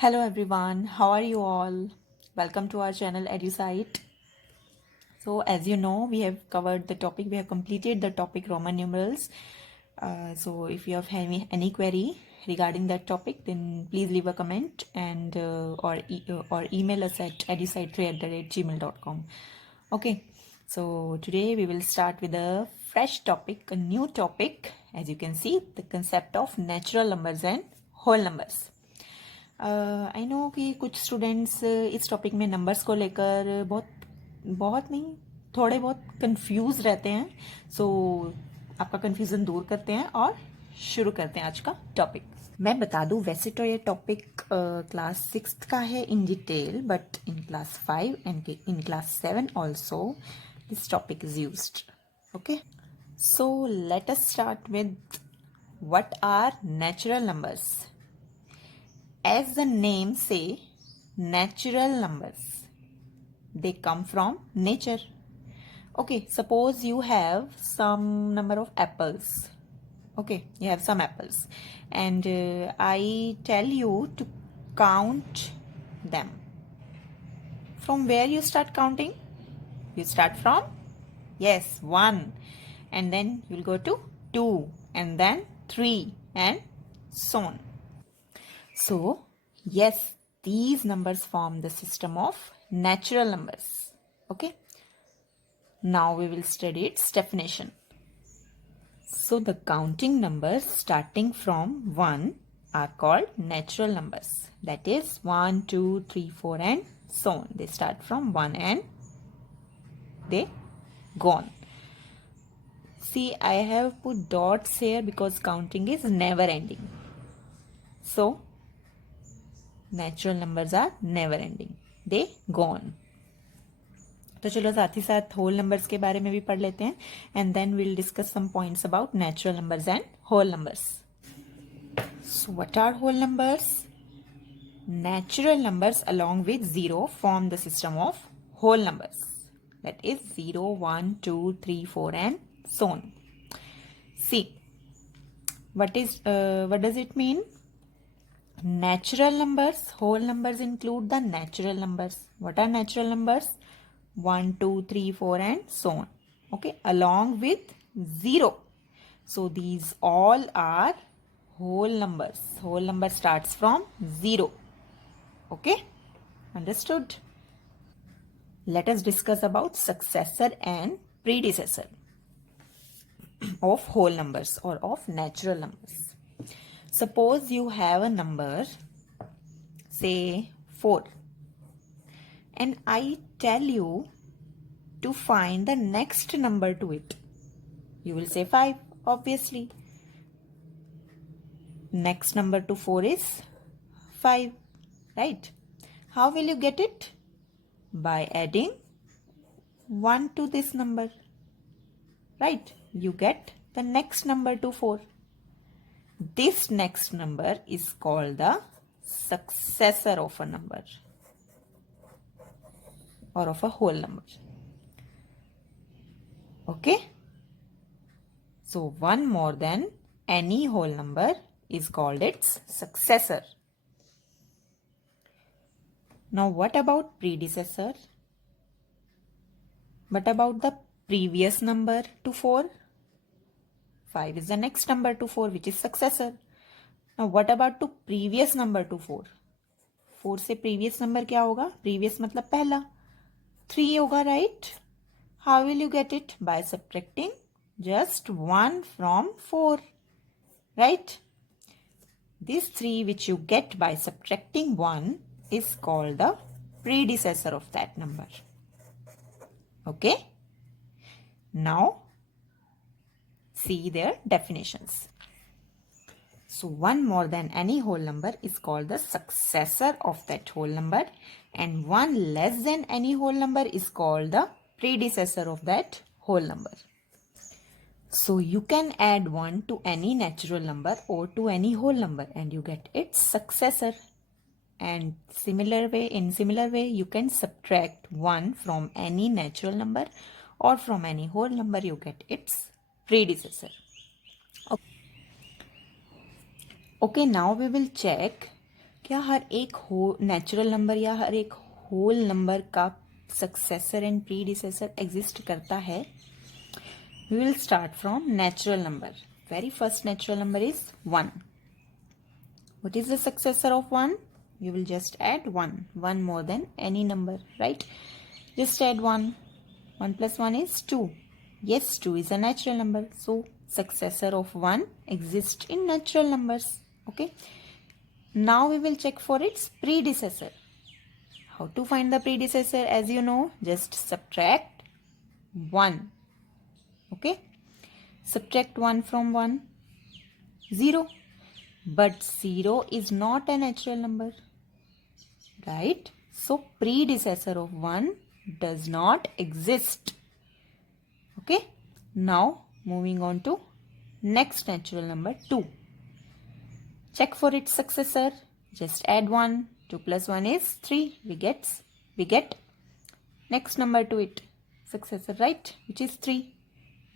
Hello everyone, how are you all? Welcome to our channel EduSite. So as you know, we have covered the topic, we have completed the topic Roman numerals. So if you have any query regarding that topic, then please leave a comment and or email us at edusite3@gmail.com. Okay, so today we will start with a fresh topic, a new topic. As you can see, the concept of natural numbers and whole numbers. I know कि कुछ students इस topic में numbers को लेकर बहुत नहीं थोड़े बहुत कंफ्यूज रहते हैं. सो आपका कंफ्यूजन दूर करते हैं और शुरू करते हैं आज का टॉपिक. मैं बता दूं, वैसे तो ये टॉपिक क्लास 6 का है in detail, but in class 5 and in class 7 also this topic is used. Okay, so let us start with what are natural numbers. As the name say, natural numbers. They come from nature. Okay, suppose you have some number of apples. Okay, you have some apples. And I tell you to count them. From where you start counting? You start from, yes, 1. And then you'll go to 2. And then 3. And so on. So, yes, these numbers form the system of natural numbers. Okay. Now we will study its definition. So, the counting numbers starting from 1 are called natural numbers. That is 1, 2, 3, 4 and so on. They start from 1 and they go on. See, I have put dots here because counting is never ending. So, natural numbers are never ending, they go on. तो चलो साथ ही साथ whole numbers के बारे में भी पढ़ लेते हैं and then will discuss some points about natural numbers and whole numbers. So what are whole numbers? Natural numbers along with 0 form the system of whole numbers. That is 0, 1, 2, 3, 4 and so on. See, what does it mean? Natural numbers, whole numbers include the natural numbers. What are natural numbers? 1, 2, 3, 4 and so on. Okay, along with 0. So these all are whole numbers. Whole number starts from 0. Okay, understood? Let us discuss about successor and predecessor of whole numbers or of natural numbers. Suppose you have a number, say 4, and I tell you to find the next number to it. You will say 5, obviously. Next number to 4 is 5, right? How will you get it? By adding 1 to this number, right? You get the next number to 4. This next number is called the successor of a number or of a whole number. Okay? So, one more than any whole number is called its successor. Now, what about predecessor? What about the previous number to 4? 5 is the next number to 4, which is successor. Now what about to previous number to 4? 4 से previous number क्या होगा? Previous मतलब पहला. 3 होगा, right? How will you get it? By subtracting just 1 from 4, right? This 3 which you get by subtracting 1 is called the predecessor of that number. Okay? Now see their definitions. So one more than any whole number is called the successor of that whole number, and one less than any whole number is called the predecessor of that whole number. So you can add 1 to any natural number or to any whole number and you get its successor. And in similar way you can subtract 1 from any natural number or from any whole number, you get its predecessor. Okay, now we will check क्या हर एक natural number या हर एक whole number का successor and predecessor exist करता है? We will start from natural number. Very first natural number is 1. What is the successor of 1? You will just add 1. 1 more than any number, right? Just add 1. 1 plus 1 is 2. Yes, 2 is a natural number. So, successor of 1 exists in natural numbers. Okay. Now we will check for its predecessor. How to find the predecessor? As you know, just subtract 1. Okay. Subtract 1 from 1. 0. But 0 is not a natural number. Right? So, predecessor of 1 does not exist. Okay. Now, moving on to next natural number 2. Check for its successor. Just add 1. 2 plus 1 is 3. We get next number to it. Successor, right? Which is 3.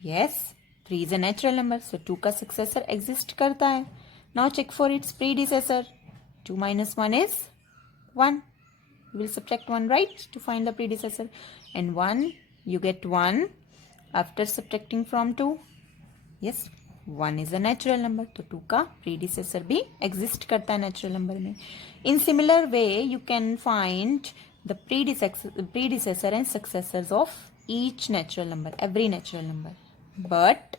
Yes, 3 is a natural number. So 2 का successor exist करता है. Now check for its predecessor. 2 minus 1 is 1. You will subtract 1, right? To find the predecessor. And 1, you get 1 after subtracting from 2. Yes, 1 is a natural number. तो 2 का predecessor भी exist करता है natural number में. In similar way, you can find the predecessor and successors of each natural number, every natural number. But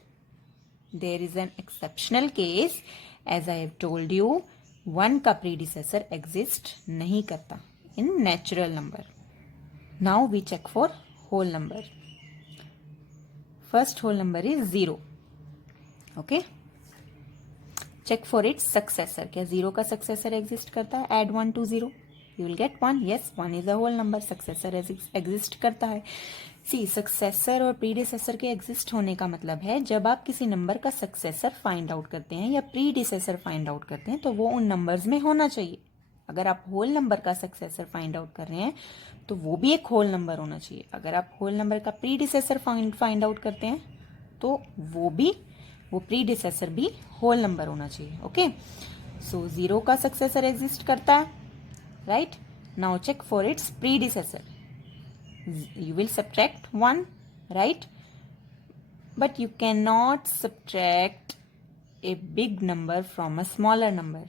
there is an exceptional case. As I have told you, 1 का predecessor exist नहीं करता in natural number. Now we check for whole number. First whole number is 0. Okay. Check for its successor. क्या 0 का successor exist करता है? Add 1 to 0. You will get 1. Yes, 1 is a whole number. Successor exist करता है. See, successor और predecessor के exist होने का मतलब है जब आप किसी नंबर का successor find out करते हैं या predecessor find out करते हैं तो वो उन numbers में होना चाहिए. अगर आप whole number का successor find out कर रहे हैं तो वो भी एक whole number होना चाहिए. अगर आप whole number का predecessor find out करते हैं तो वो predecessor भी whole number होना चाहिए. Okay. So 0 का successor exist करता है. Right? Now check for its predecessor. You will subtract 1, right? But you cannot subtract a big number from a smaller number.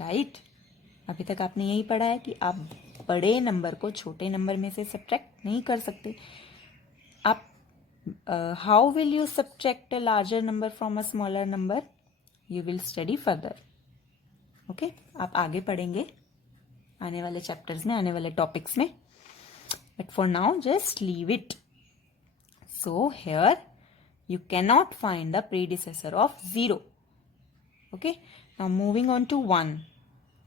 Right? अभी तक आपने यही पढ़ा है कि आप बड़े नंबर को छोटे नंबर में से सब्ट्रैक्ट नहीं कर सकते. आप how will you subtract a larger number from a smaller number? You will study further. Okay? आप आगे पढ़ेंगे आने वाले चैप्टर्स में, आने वाले टॉपिक्स में. But for now, just leave it. So here you cannot find the predecessor of 0. Okay? Now moving on to 1.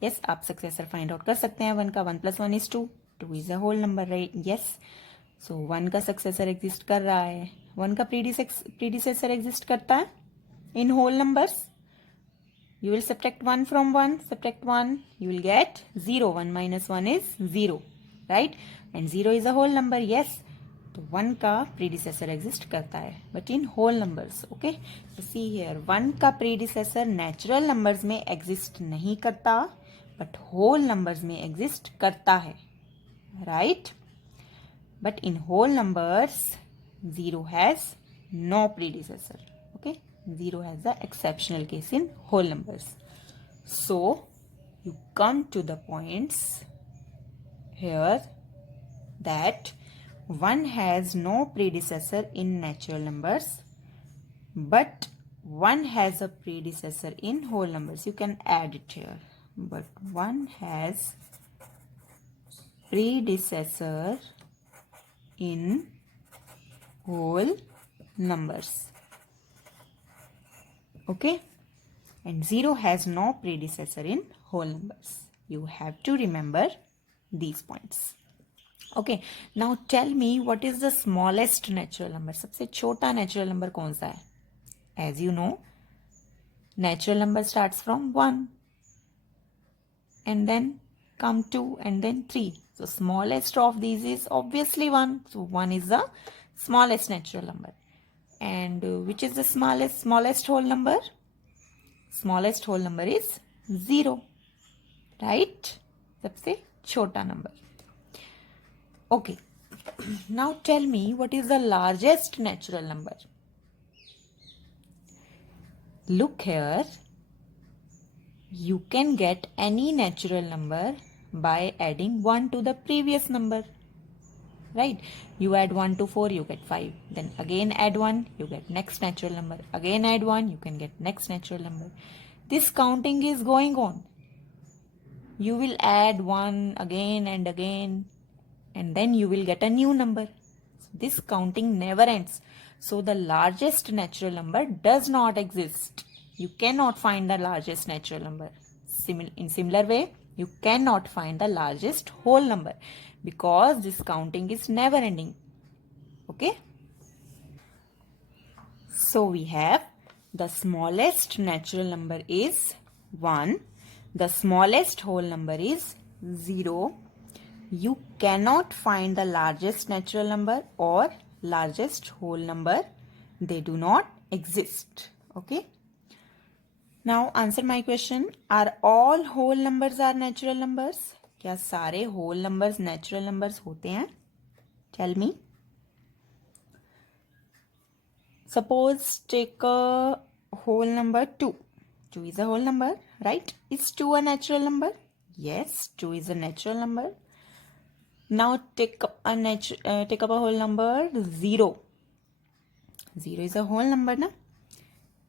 Yes, आप successor find out कर सकते हैं 1 का. 1 plus 1 is 2. 2 is a whole number, right? Yes. So 1 का successor exist कर रहा है. 1 का predecessor exist करता है in whole numbers. You will subtract 1 from 1. Subtract 1. You will get 0. 1 minus 1 is 0. Right? And 0 is a whole number. Yes. तो 1 का predecessor exist करता है. But in whole numbers. Okay. So see here. 1 का predecessor natural numbers में exist नहीं करता. But whole numbers में exist करता है. Right? But in whole numbers, 0 has no predecessor. Okay. 0 has the exceptional case in whole numbers. So, you come to the points here that 1 has no predecessor in natural numbers, but 1 has a predecessor in whole numbers. You can add it here. But 1 has predecessor in whole numbers. Okay? And 0 has no predecessor in whole numbers. You have to remember these points. Okay. Now tell me what is the smallest natural number? सबसे छोटा natural number कौन सा है? As you know, natural number starts from 1 and then come 2 and then 3. So smallest of these is obviously 1. So 1 is the smallest natural number. And which is the smallest whole number? Smallest whole number is 0. right? सबसे छोटा number. Okay. Now tell me, what is the largest natural number? Look here. You can get any natural number by adding 1 to the previous number. Right? You add 1 to 4, you get 5. Then again add 1, you get next natural number. Again add 1, you can get next natural number. This counting is going on. You will add 1 again and then you will get a new number. This counting never ends. So the largest natural number does not exist. You cannot find the largest natural number. In similar way, you cannot find the largest whole number because this counting is never ending. Okay? So we have the smallest natural number is 1. The smallest whole number is 0. You cannot find the largest natural number or largest whole number. They do not exist. Okay? Now answer my question. Are all whole numbers are natural numbers? क्या सारे whole numbers natural numbers होते हैं? Tell me. Suppose take a whole number 2. 2 is a whole number, right? Is 2 a natural number? Yes, 2 is a natural number. Now take up a whole number 0. 0 is a whole number, na?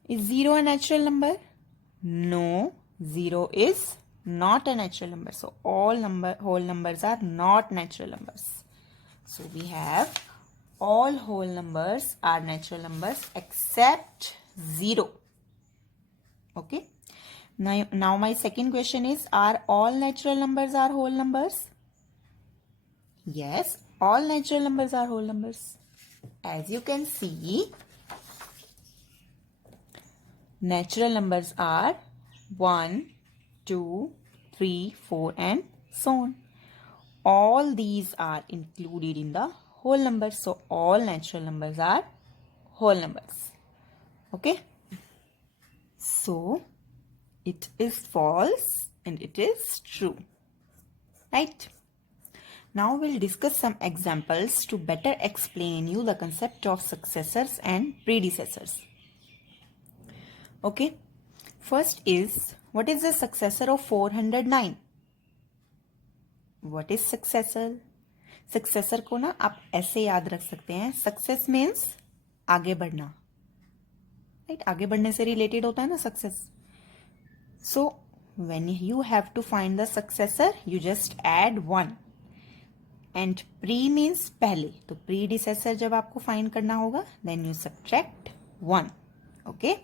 Is 0 a natural number? No, 0 is not a natural number. So all whole numbers are not natural numbers. So we have all whole numbers are natural numbers except 0. Okay. Now my second question is, are all natural numbers are whole numbers? Yes, all natural numbers are whole numbers. As you can see, natural numbers are 1, 2, 3, 4 and so on. All these are included in the whole numbers. So all natural numbers are whole numbers. Okay. So it is false and it is true. Right? Now we'll discuss some examples to better explain you the concept of successors and predecessors. Okay. First is, what is the successor of 409? What is successor? Successor को ना आप ऐसे याद रख सकते हैं. Success means आगे बढ़ना. Right? आगे बढ़ने से related होता है ना success. So when you have to find the successor, you just add 1. And pre means पहले. तो predecessor जब आपको find करना होगा, then you subtract 1. Okay.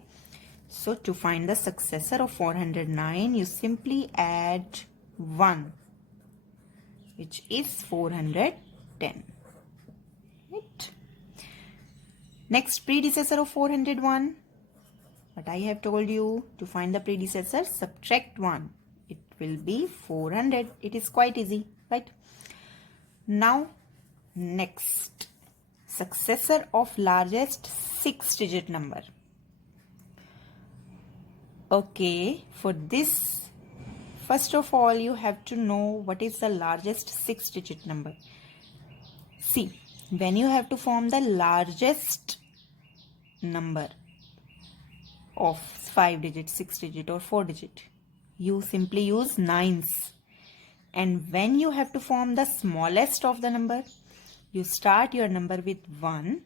So to find the successor of 409, you simply add 1, which is 410. Right. Next, predecessor of 401. What I have told you, to find the predecessor, subtract 1. It will be 400. It is quite easy, right? Now, next, successor of largest 6-digit number. Okay, for this, first of all, you have to know what is the largest 6-digit number. See, when you have to form the largest number of 5-digit, 6-digit or 4-digit, you simply use 9s. And when you have to form the smallest of the number, you start your number with 1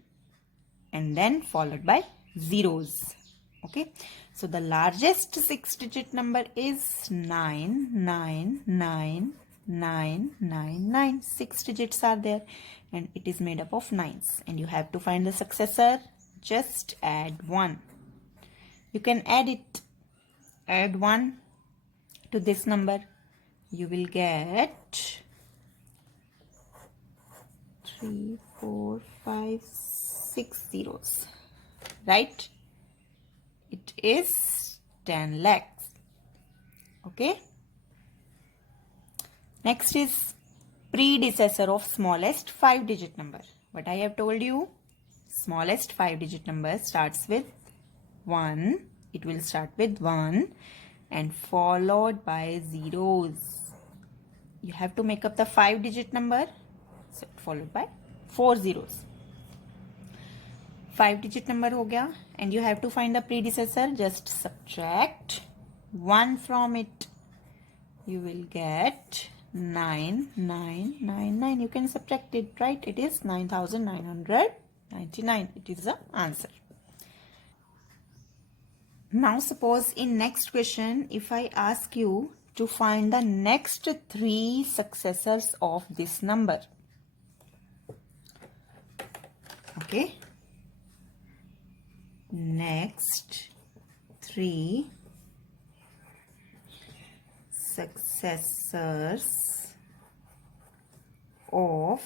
and then followed by zeros. Okay, so the largest 6-digit number is 9999999. 6 digits are there and it is made up of 9s. And you have to find the successor. Just add 1. You can add it. Add 1 to this number. You will get 3, 4, 5, 6 zeros. Right? It is 10 lakhs. Okay. Next is predecessor of smallest 5-digit number. What I have told you, smallest 5-digit number starts with 1. It will start with 1. and followed by zeros. You have to make up the 5-digit number, so followed by 4 zeros. 5-digit number हो गया, and you have to find the predecessor. Just subtract 1 from it. You will get 9999. You can subtract it, right? It is 9999. It is the answer. Now suppose in next question, if I ask you to find the next 3 successors of this number. Okay. Next 3 successors of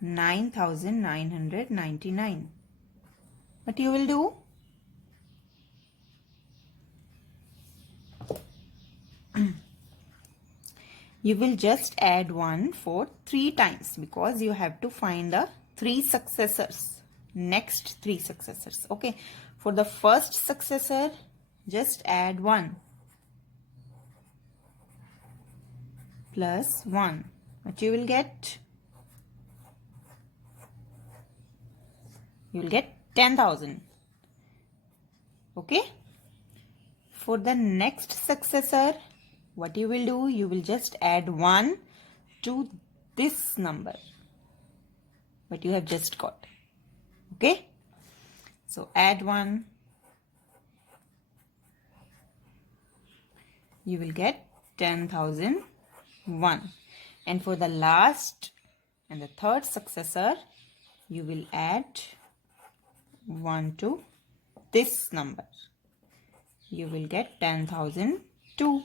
9999. What you will do? You will just add 1 for 3 times because you have to find the 3 successors. Next 3 successors. Okay. For the first successor, just add 1 plus 1. What you will get? You will get 10,000. Okay. For the next successor, what you will do? You will just add 1 to this number, what you have just got. Okay. So add 1. You will get 10,001. And for the last and the third successor, you will add 1 to this number. You will get 10,002.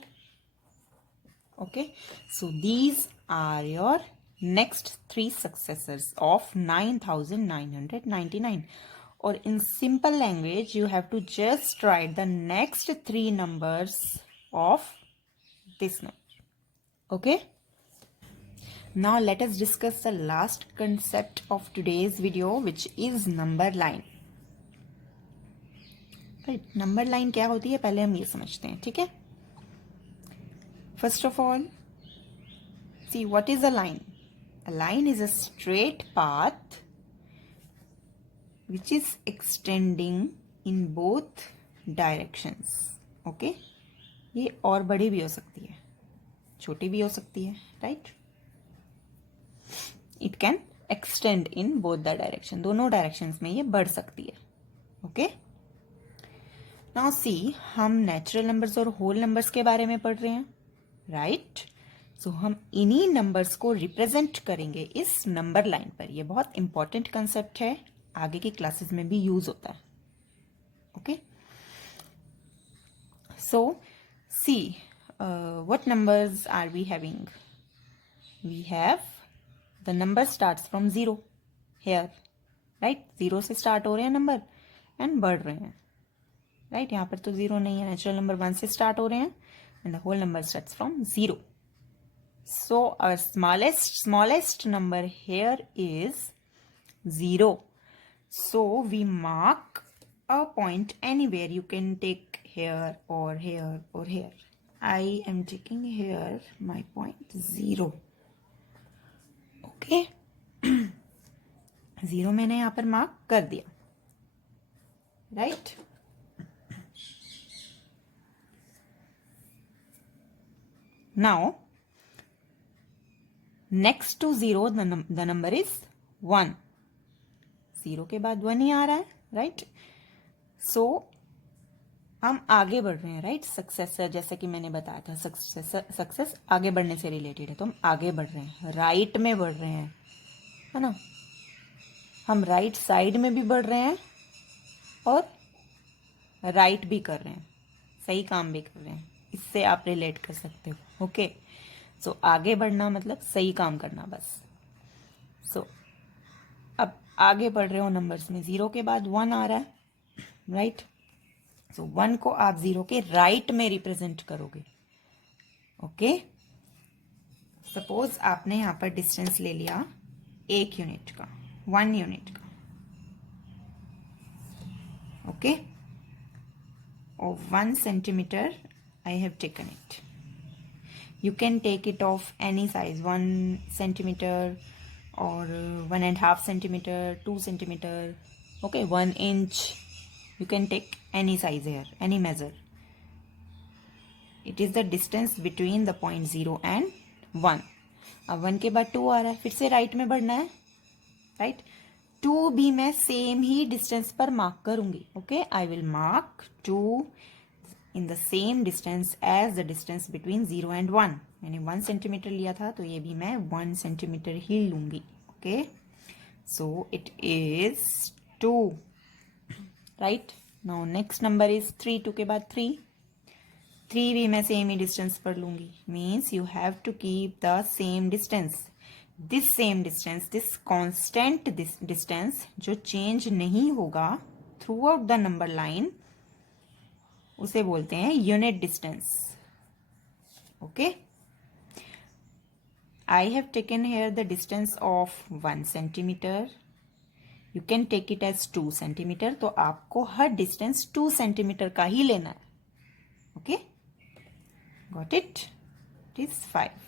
Okay. So these are your next 3 successors of 9999. Or in simple language, you have to just write the next 3 numbers of this number. Okay. Now let us discuss the last concept of today's video, which is number line. Right. Number line क्या होती है पहले हम ये समझते हैं. ठीक है. First of all, see what is a line. A line is a straight path which is extending in both directions. Okay. ये और बड़ी भी हो सकती है, छोटी भी हो सकती है, right? It can extend in both the direction. दोनों directions में ये बढ़ सकती है. Okay. Now see, हम natural numbers और whole numbers के बारे में पढ़ रहे हैं, right? So हम इन्हीं numbers को represent करेंगे इस number line पर. ये बहुत important concept है, आगे की classes में भी use होता है. Okay. So see, what numbers are we having? We have the number starts from 0 here, right? 0 से start हो रहे हैं number and बढ़ रहे हैं, right? यहाँ पर तो 0 नहीं है. Natural number 1 से start हो रहे हैं and the whole number starts from 0. So our smallest number here is 0. So we mark a point anywhere. You can take here or here or here. I am taking here my point 0. Okay. 0 मैंने यहाँ पर mark कर दिया, right? Now next to 0 the number is 1. 0 के बाद 1 ही आ रहा है, right? So हम आगे बढ़ रहे हैं, राइट? सक्सेसर, जैसे कि मैंने बताया था, सक्सेस आगे बढ़ने से रिलेटेड है, तो हम आगे बढ़ रहे हैं, राइट में बढ़ रहे हैं, है ना? हम राइट साइड में भी बढ़ रहे हैं और राइट भी कर रहे हैं, सही काम भी कर रहे हैं. इससे आप रिलेट कर सकते हो. ओके. सो आगे बढ़ना मतलब सही काम करना बस. सो अब आगे बढ़ रहे हो नंबर्स में, 0 के बाद 1 आ रहा है, राइट? सो 1 को आप 0 के राइट में रिप्रेजेंट करोगे. ओके. सपोज आपने यहां पर डिस्टेंस ले लिया 1 यूनिट का, 1 यूनिट का. Okay. of 1 centimeter I have taken it. You can take it of any size, 1 centimeter or 1.5 centimeter, 2 centimeter, okay, 1 inch. You can take any size here, any measure. It is the distance between the point 0 and 1. अब 1 के बाद 2 आ रहा है, फिर से right में बढ़ना है, राइट. 2 भी मैं सेम ही डिस्टेंस पर मार्क करूंगी. Okay, I will mark 2 in the same distance as the distance between 0 and 1. मैंने 1 सेंटीमीटर लिया था, तो ये भी मैं 1 सेंटीमीटर ही लूंगी. Okay, so it is 2. Right, now next number is 3. 2 के बाद 3. 3 भी मैं सेम ही डिस्टेंस पर लूंगी. Means you have to keep the same distance. This same distance, this constant distance जो चेंज नहीं होगा throughout the number line, उसे बोलते हैं unit distance. Okay, I have taken here the distance of 1 centimetre. You can take it as 2 centimetre. तो आपको हर distance 2 centimetre का ही लेना है. Okay, got it? It is 5.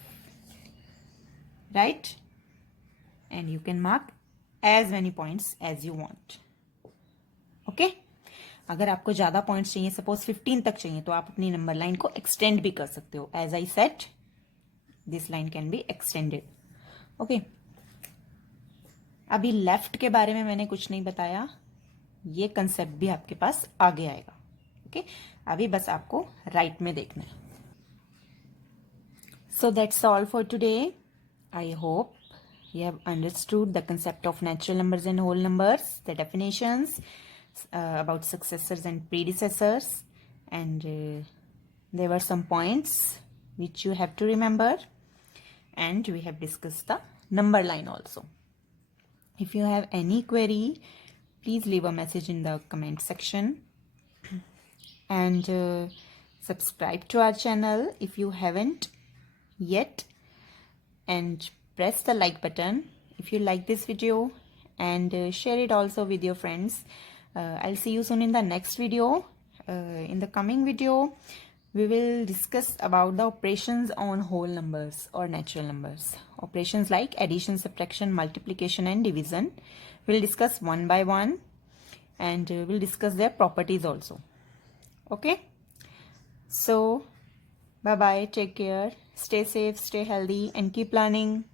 Right, and you can mark as many points as you want. Okay, अगर आपको ज्यादा points चाहिए, सपोज 15 तक चाहिए, तो आप अपनी नंबर लाइन को एक्सटेंड भी कर सकते हो. As I said, this line can be extended. Okay, अभी लेफ्ट के बारे में मैंने कुछ नहीं बताया. ये कंसेप्ट भी आपके पास आगे आएगा. ओके, अभी बस आपको राइट में देखना है. So that's all for today. I hope you have understood the concept of natural numbers and whole numbers, the definitions, about successors and predecessors, and there were some points which you have to remember, and we have discussed the number line also. If you have any query, please leave a message in the comment section, and subscribe to our channel if you haven't yet, and press the like button if you like this video, and share it also with your friends. I'll see you soon in the next video. In the coming video, we will discuss about the operations on whole numbers or natural numbers. Operations like addition, subtraction, multiplication and division. We'll discuss one by one, and we'll discuss their properties also. Okay? So, bye bye, take care, stay safe, stay healthy, and keep learning.